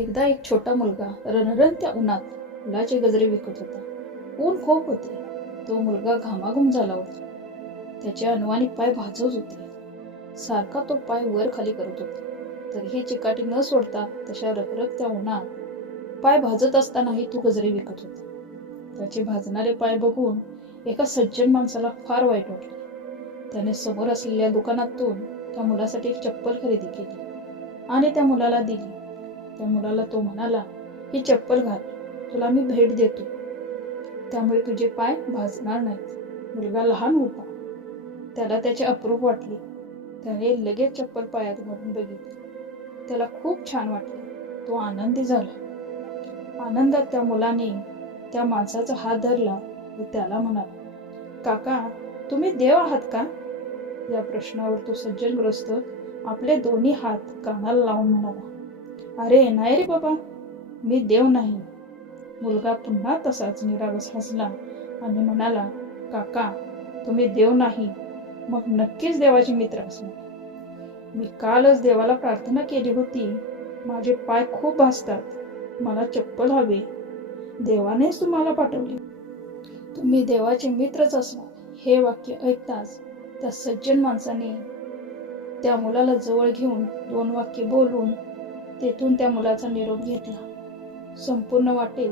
एकदा एक छोटा मुलगा रणरण त्या उन्हात फुलाचे गजरे विकत होता. ऊन खूप होते. तो मुलगा घामाघूम झाला होता. त्याचे अनुवानिक पाय भाजत होते. सारखा तो पाय वर खाली करत होता. तरीही चिकाटी न सोडता तशा रखरखत्या उन्हात पाय भाजत असतानाही तो गजरे विकत होता. त्याचे भाजणारे पाय बघून एका सज्जन माणसाला फार वाईट वाटले. त्याने समोर असलेल्या दुकानातून त्या मुलासाठी एक चप्पल खरेदी केली आणि त्या मुलाला दिली. त्या मुलाला तो म्हणाला ही चप्पल घाल तुला मी भेट देतो. त्यामुळे तुझे पाय भाजणार नाहीत. मुलगा लहान होता. त्याला त्याचे अप्रूप वाटले. त्याने लगेच चप्पल पायात घालून बघितली. त्याला खूप छान वाटले. तो आनंदी झाला. आनंदात त्या मुलाने त्या माणसाचा हात धरला व त्याला म्हणाला काका तुम्ही देव आहात का? या प्रश्नावर तो सज्जनग्रस्त आपले दोन्ही हात कानाला लावून म्हणाला अरे नाही रे बाबा. मी देव नाही. मुलगा पुन्हा तसाच निरागस हसला आणि म्हणाला काका तुम्ही देव नाही. मग नक्कीच देवाचे मित्र असणार. मी कालच देवाला प्रार्थना केली होती. माझे पाय खूप भासतात. मला चप्पल हवे. देवानेच तुम्हाला पाठवले. तुम्ही देवाचे मित्रच असणार हे वाक्य ऐकताच त्या सज्जन माणसाने त्या मुलाला जवळ घेऊन दोन वाक्य बोलून तेथून त्या मुलाचा निरोप घेतला. संपूर्ण वाटेत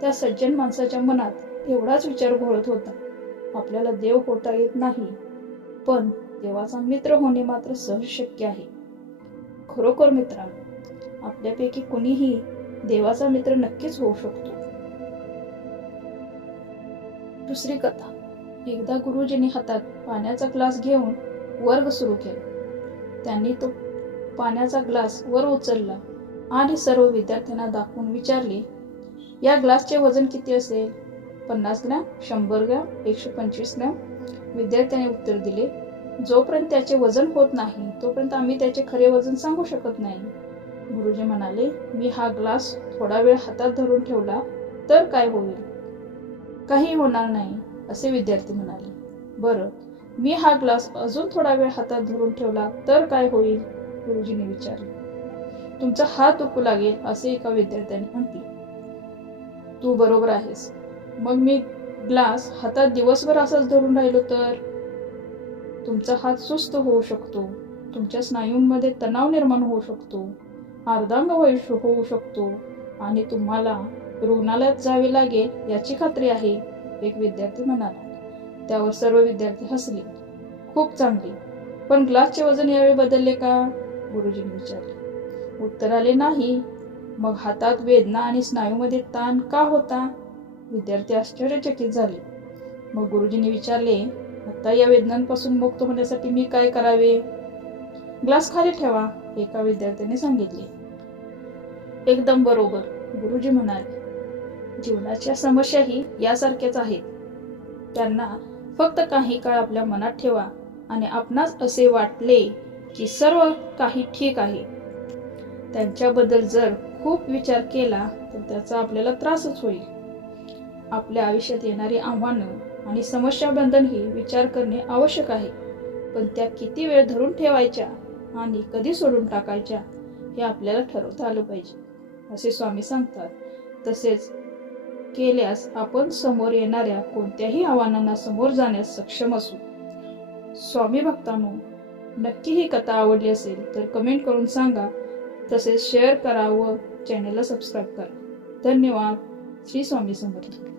त्या सज्जन माणसाच्या मनात एवढाच विचार घोळत होता. आपल्याला देव होता येत नाही पण देवाचा मित्र होणे मात्र सहज शक्य आहे. खरोखर मित्रा आपल्यापैकी कुणीही देवाचा मित्र नक्कीच होऊ शकतो. दुसरी कथा. एकदा गुरुजींनी हातात पाण्याचा ग्लास घेऊन वर्ग सुरू केला. त्यांनी तो पाण्याचा ग्लास वर उचलला आणि सर्व विद्यार्थ्यांना दाखवून विचारले या ग्लासचे वजन किती असेल? पन्नास ग्रॅम शंभर ग्रॅम एकशे पंचवीस ग्रॅम. विद्यार्थ्यांनी उत्तर दिले जोपर्यंत त्याचे वजन होत नाही तोपर्यंत आम्ही त्याचे खरे वजन सांगू शकत नाही. गुरुजी म्हणाले मी हा ग्लास थोडा वेळ हातात धरून ठेवला तर काय होईल? काही होणार नाही असे विद्यार्थी म्हणाले. बरं मी हा ग्लास अजून थोडा वेळ हातात धरून ठेवला तर काय होईल? गुरुजीने विचारले. तुमचा हात दुखू लागेल असे एका विद्यार्थ्याने म्हटले. तू बरोबर आहेस. मग मी ग्लास हातात दिवसभर असाच धरून राहिलो तर? तुमचा हात सुस्त होऊ शकतो. तुमच्या स्नायूंमध्ये तणाव निर्माण होऊ शकतो. अर्धांग वैश होऊ शकतो. आणि तुम्हाला रुग्णालयात जावे लागेल याची खात्री आहे एक विद्यार्थी म्हणाला. त्यावर सर्व विद्यार्थी हसले. खूप चांगले. पण ग्लासचे वजन यावेळी बदलले का? गुरुजींनी विचारले. उत्तर आले नाही. मग हातात वेदना आणि स्नायूमध्ये ताण का होता? विद्यार्थी आश्चर्यचकित झाले. मग गुरुजींनी विचारले आता या वेदनांपासून मुक्त होण्यासाठी मी काय करावे? ग्लास खाली ठेवा एका विद्यार्थ्याने सांगितले. एकदम बरोबर गुरुजी म्हणाले. जीवनाच्या समस्याही यासारख्याच आहेत. त्यांना फक्त काही काळ आपल्या मनात ठेवा आणि आपणास असे वाटले की सर्व काही ठीक आहे. त्यांच्याबद्दल जर खूप विचार केला तर त्याचा आपल्याला त्रासच होईल. आपल्या आयुष्यात येणारी आव्हानं आणि समस्याबंधनही विचार करणे आवश्यक आहे. पण त्या किती वेळ धरून ठेवायच्या आणि कधी सोडून टाकायच्या हे आपल्याला ठरवता आलं पाहिजे. असे स्वामी सांगतात. तसेच केल्यास आपण समोर येणाऱ्या कोणत्याही आव्हानांना समोर जाण्यास सक्षम असू. स्वामी भक्तांनो नक्की ही कथा आवडली असेल तर कमेंट करून सांगा. तसेच शेअर करा व चॅनलला सबस्क्राईब करा. धन्यवाद. श्री स्वामी समर्थ.